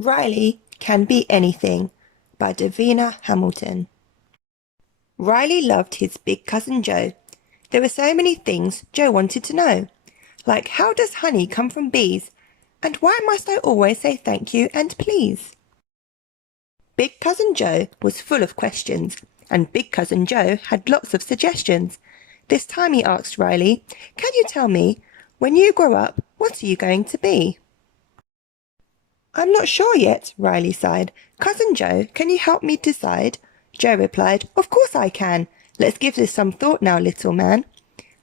Riley Can Be Anything by Davina Hamilton. Riley loved his big cousin Joe. There were so many things Joe wanted to know, like how does honey come from bees, and why must I always say thank you and please? Big cousin Joe was full of questions, and big cousin Joe had lots of suggestions. This time he asked Riley, "Can you tell me, when you grow up, what are you going to be?" "I'm not sure yet," Riley sighed. "Cousin Joe, can you help me decide?" Joe replied, "Of course I can. Let's give this some thought now, little man."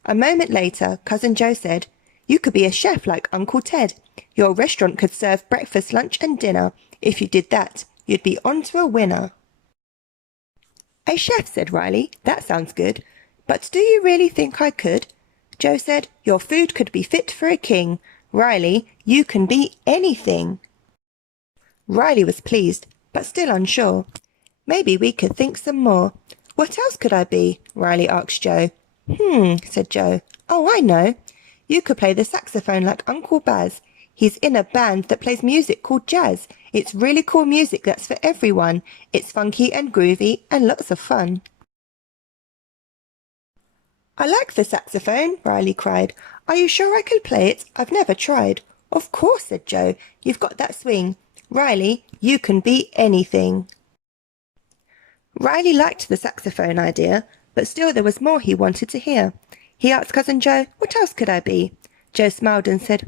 A moment later, Cousin Joe said, "You could be a chef like Uncle Ted. Your restaurant could serve breakfast, lunch and dinner. If you did that, you'd be on to a winner." "A chef," said Riley. "That sounds good. But do you really think I could?" Joe said, "Your food could be fit for a king. Riley, you can be anything." Riley was pleased, but still unsure. "Maybe we could think some more. What else could I be?" Riley asked Joe. Said Joe. "Oh, I know. You could play the saxophone like Uncle Baz. He's in a band that plays music called jazz. It's really cool music that's for everyone. It's funky and groovy and lots of fun." "I like the saxophone," Riley cried. "Are you sure I could play it? I've never tried." "Of course," said Joe. "You've got that swing. Riley, you can be anything." Riley liked the saxophone idea, but still there was more he wanted to hear. He asked Cousin Joe, "What else could I be?" Joe smiled and said,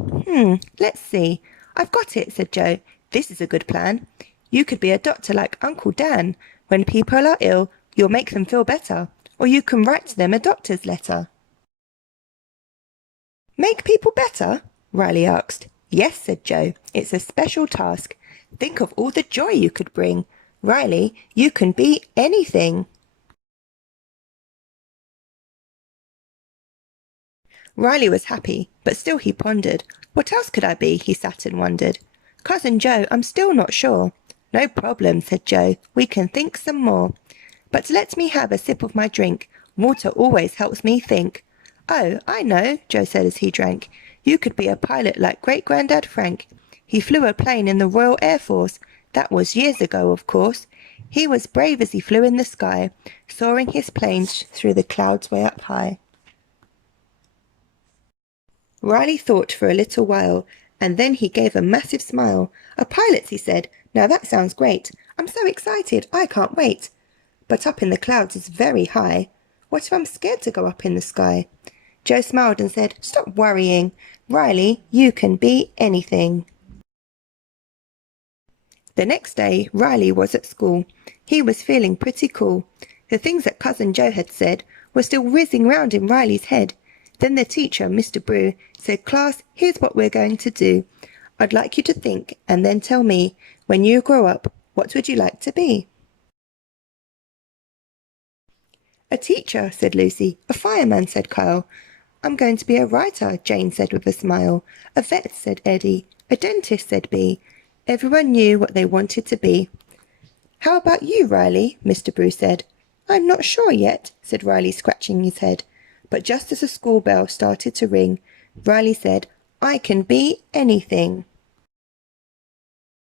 "Let's see." "I've got it," said Joe. "This is a good plan. You could be a doctor like Uncle Dan. When people are ill, you'll make them feel better. Or you can write them a doctor's letter." "Make people better?" Riley asked. "Yes," said Joe. "It's a special task. Think of all the joy you could bring. Riley, you can be anything." Riley was happy, but still he pondered. "What else could I be?" he sat and wondered. "Cousin Joe, I'm still not sure." "No problem," said Joe. "We can think some more. But let me have a sip of my drink. Water always helps me think." "Oh, I know," Joe said as he drank. "You could be a pilot like Great-Grandad Frank. He flew a plane in the Royal Air Force. That was years ago, of course. He was brave as he flew in the sky, soaring his planes through the clouds way up high." Riley thought for a little while, and then he gave a massive smile. "A pilot," he said. "Now that sounds great. I'm so excited, I can't wait. But up in the clouds is very high. What if I'm scared to go up in the sky?" Joe smiled and said, "Stop worrying. Riley, you can be anything." The next day, Riley was at school. He was feeling pretty cool. The things that Cousin Joe had said were still whizzing round in Riley's head. Then the teacher, Mr. Brew, said, "Class, here's what we're going to do. I'd like you to think and then tell me, when you grow up, what would you like to be?" "A teacher," said Lucy. "A fireman," said Kyle. "I'm going to be a writer," Jane said with a smile. "A vet," said Eddie. "A dentist," said Bee. Everyone knew what they wanted to be. "How about you, Riley?" Mr. Brew said. "I'm not sure yet," said Riley, scratching his head. But just as the school bell started to ring, Riley said, "I can be anything."